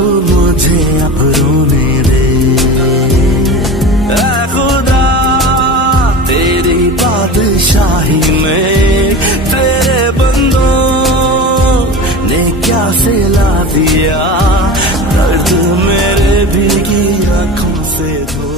तू मुझे अब रोने दे। ऐ खुदा तेरी बादशाही में तेरे बंदों ने क्या सिला दिया, दर्द मेरे भीगी आंखों से धो